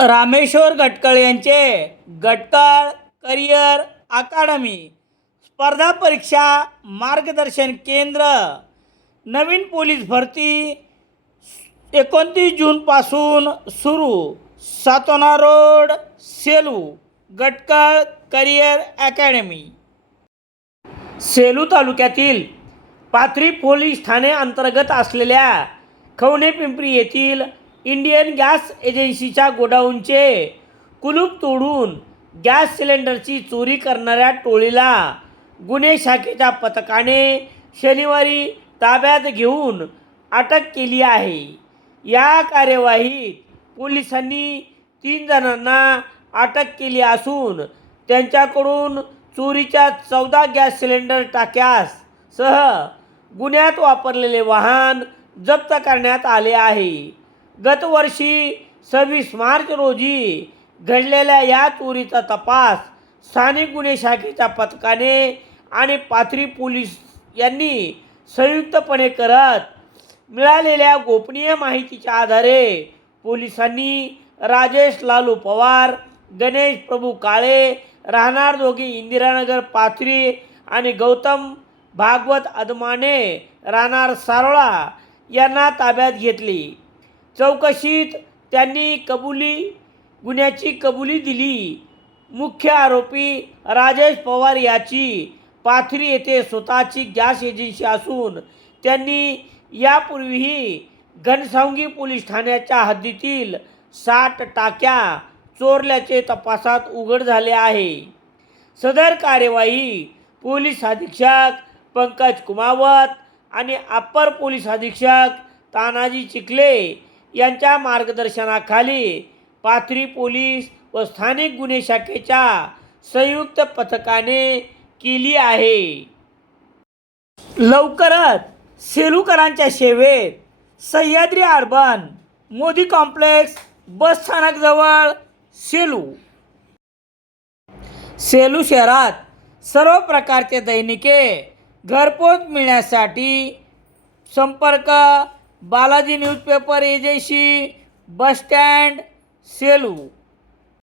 रामेश्वर गटकळ यांचे गटकळ करिअर अकादमी स्पर्धा परीक्षा मार्गदर्शन केंद्र नवीन पोलीस भरती 29 जूनपासून सुरू. Satona road, Selu. Gatkal career academy. Selu तालुक्यातील पाथरी पोलीस ठाणे अंतर्गत असलेल्या खवणे-पिंपरी येथील इंडियन गॅस एजन्सीच्या गोडाऊनचे कुलूप तोडून गॅस सिलेंडरची चोरी करणाऱ्या टोळीला गुन्हे शाखेच्या पथकाने शनिवारी ताब्यात घेऊन अटक केली आहे. या कार्यवाहीत पोलिसांनी 3 जणांना अटक केली असून त्यांच्याकडून चोरीच्या 14 गॅस सिलेंडर टाक्यासह गुन्ह्यात वापरलेले वाहन जप्त करण्यात आले आहे. गतवर्षी 26 मार्च रोजी घडलेल्या या चोरीचा तपास स्थानिक गुन्हे शाखेच्या पथकाने आणि पाथरी पोलीस यांनी संयुक्तपणे करत मिळालेल्या गोपनीय माहितीच्या आधारे पोलिसांनी राजेश लालू पवार, गणेश प्रभू काळे राहणार दोघे इंदिरानगर पाथरी आणि गौतम भागवत अदमाने राहणार सारोळा यांना ताब्यात घेतले. चौकशीत त्यांनी गुन्ह्याची कबुली दिली. मुख्य आरोपी राजेश पवार याची पाथरी येथे स्वतःची गॅस एजन्सी असून त्यांनी यापूर्वीही घनसावंगी पोलीस ठाण्याच्या हद्दीतील 60 टाक्या चोरल्याचे तपासात उघड झाले आहे. सदर कार्यवाही पोलीस अधीक्षक पंकज कुमावत आणि अप्पर पोलीस अधीक्षक तानाजी चिखले यांच्या मार्गदर्शनाखाली पाथरी पोलीस व स्थानिक गुन्हे शाखेच्या संयुक्त पथकाने केली आहे. लवकरच सेलूकरांच्या सेवेत सह्याद्री अर्बन मोदी कॉम्प्लेक्स बस स्थानकजवळ सेलू. सेलू शहरात सर्व प्रकारचे दैनिके घरपोच मिळण्यासाठी संपर्क Balaji newspaper agency, bus stand, Selu.